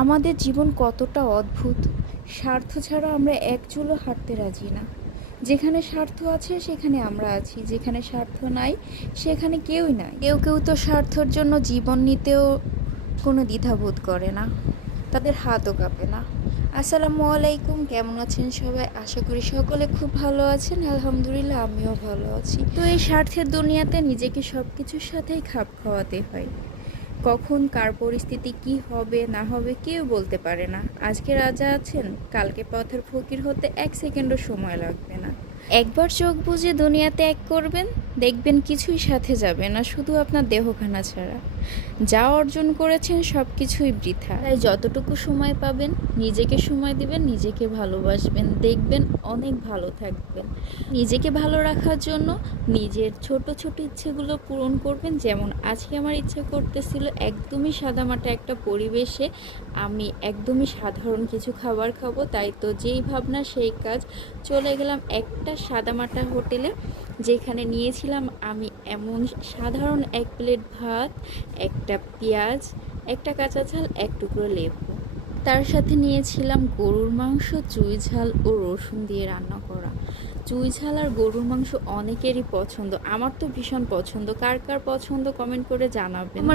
আমাদের জীবন কতটা অদ্ভুত। স্বার্থ ছাড়া আমরা এক চুলও হাঁটতে রাজি না। যেখানে স্বার্থ আছে সেখানে আমরা আছি, যেখানে স্বার্থ নাই সেখানে কেউই নাই। কেউ কেউ তো স্বার্থর জন্য জীবন নিতেও কোনো দ্বিধাবোধ করে না, তাদের হাতও কাঁপে না। আসসালামু আলাইকুম, কেমন আছেন সবাই? আশা করি সকলে খুব ভালো আছেন। আলহামদুলিল্লাহ, আমিও ভালো আছি। তো এই স্বার্থের দুনিয়াতে নিজেকে সব কিছুর সাথেই খাপ খাওয়াতে হয়। কখন কার পরিস্থিতি কি হবে না হবে কেউ বলতে পারে না। আজকে রাজা আছেন, কালকে পথের ফকির হতে 1 সেকেন্ডও সময় লাগবে না। একবার চোখ বুজে দুনিয়া ত্যাগ করবেন, দেখবেন কিছুই সাথে যাবে না, শুধু আপনার দেহখানা ছাড়া। যা অর্জন করেছেন সব কিছুই বৃথা। তাই যতটুকু সময় পাবেন নিজেকে সময় দিবেন, নিজেকে ভালোবাসবেন, দেখবেন অনেক ভালো থাকবেন। নিজেকে ভালো রাখার জন্য নিজের ছোট ছোট ইচ্ছেগুলো পূরণ করবেন। যেমন আজকে আমার ইচ্ছে করতেছিল একদমই সাদামাটা একটা পরিবেশে আমি একদমই সাধারণ কিছু খাবার খাবো, তাই তো যেই ভাবনা সেই কাজ। চলে গেলাম একটা সাদামাটা হোটেলে, যেখানে নিয়েছিলাম আমি এমন সাধারণ 1 প্লেট ভাত, একটা পেঁয়াজ, একটা কাঁচা ঝাল, এক টুকরো লেবু। তার সাথে নিয়েছিলাম গরুর মাংস, চুই ঝাল ও রসুন দিয়ে রান্না করা। চুই ঝাল আর গরুর মাংস অনেকেরই পছন্দ, আমার তো ভীষণ পছন্দ। কার কার পছন্দ কমেন্ট করে জানাবেন। আমার